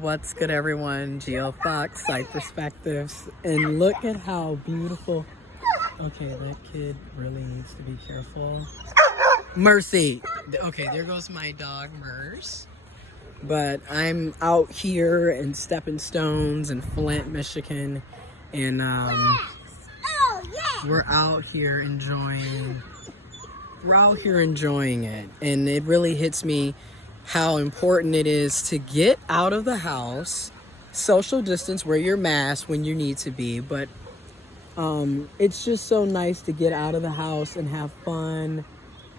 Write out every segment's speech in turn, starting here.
What's good, everyone? giofvcks, Site Perspectives, and look at how beautiful. Okay, that kid really needs to be careful. Mercy. Okay, there goes my dog, Merce. But I'm out here in Stepping Stones in Flint, Michigan, and we're out here enjoying. We're out here enjoying it, and it really hits me how important it is to get out of the house, social distance, wear your mask when you need to be, but it's just so nice to get out of the house and have fun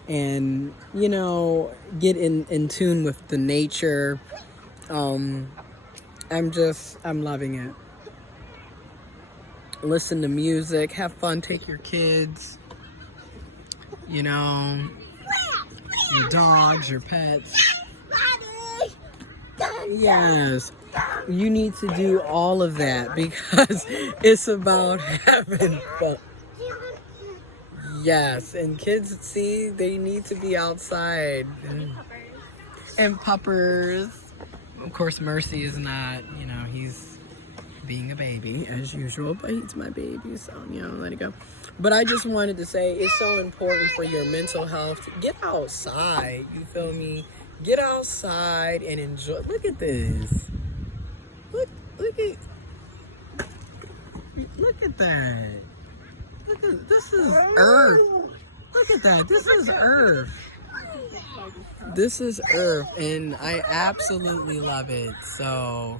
and, you know, get in tune with the nature. I'm loving it. Listen to music, have fun, take your kids, you know, your dogs, your pets. Yes, you need to do all of that because it's about having fun. Yes, and kids, see, they need to be outside. And puppers. Of course, Mercy is not, you know, he's being a baby as usual, but he's my baby, so, you know, let it go. But I just wanted to say it's so important for your mental health to get outside, you feel me? Get outside and enjoy. Look at this. Look at that. Look at this is Earth. Look at that. This is Earth. This is Earth, and I absolutely love it. So,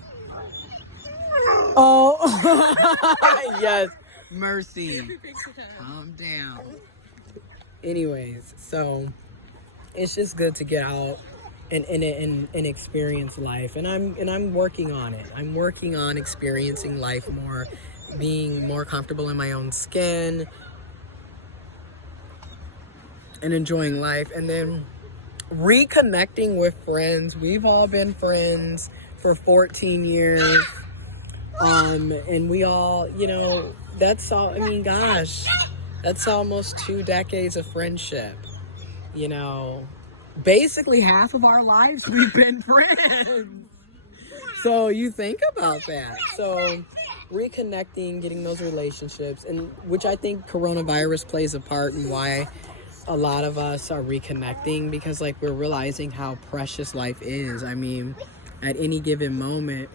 oh, yes, Mercy. Calm down. Anyways, so it's just good to get out and experience life, and I'm working on it. I'm working on experiencing life more, being more comfortable in my own skin, and enjoying life, and then reconnecting with friends. We've all been friends for 14 years, and we all, you know, that's all. I mean, gosh, that's almost 2 decades of friendship. You know, basically half of our lives we've been friends. So you think about that. So reconnecting, getting those relationships, and which I think coronavirus plays a part in why a lot of us are reconnecting, because like we're realizing how precious life is. I mean, at any given moment,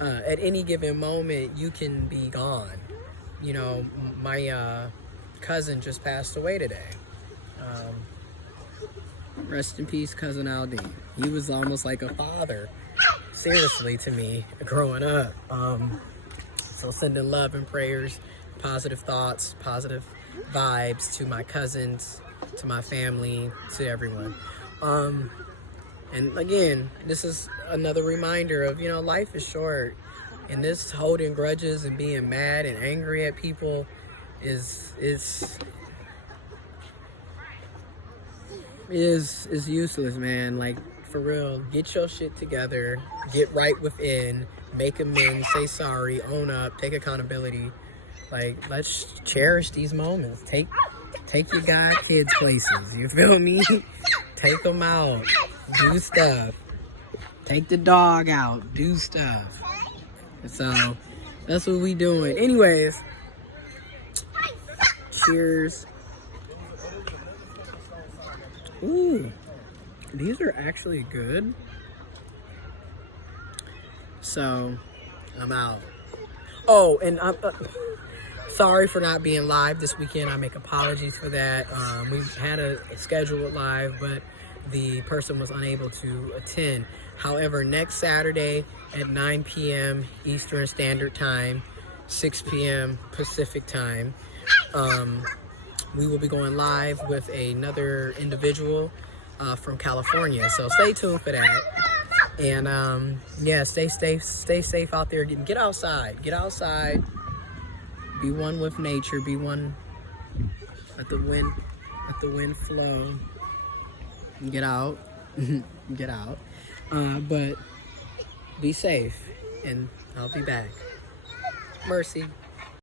at any given moment you can be gone. You know, my cousin just passed away today. Rest in peace, cousin Aldine. He was almost like a father, seriously, to me growing up. So sending love and prayers, positive thoughts, positive vibes to my cousins, to my family, to everyone. And again, this is another reminder of, you know, life is short, and this holding grudges and being mad and angry at people is useless, man. Like, for real, get your shit together, get right within, make amends, say sorry, own up, take accountability. Like, let's cherish these moments. Take your kids places, you feel me? Take them out, do stuff. Take the dog out, do stuff. So that's what we doing. Anyways, cheers. Ooh, these are actually good. So I'm out. Oh, and I'm sorry for not being live this weekend. I make apologies for that. We had a scheduled live, but the person was unable to attend. However, next Saturday at 9 p.m. Eastern Standard Time, 6 p.m. Pacific Time, we will be going live with another individual from California. So stay tuned for that. And yeah, stay safe out there. Get outside. Get outside. Be one with nature. Be one. Let the wind flow. Get out. Get out. But be safe, and I'll be back. Mercy.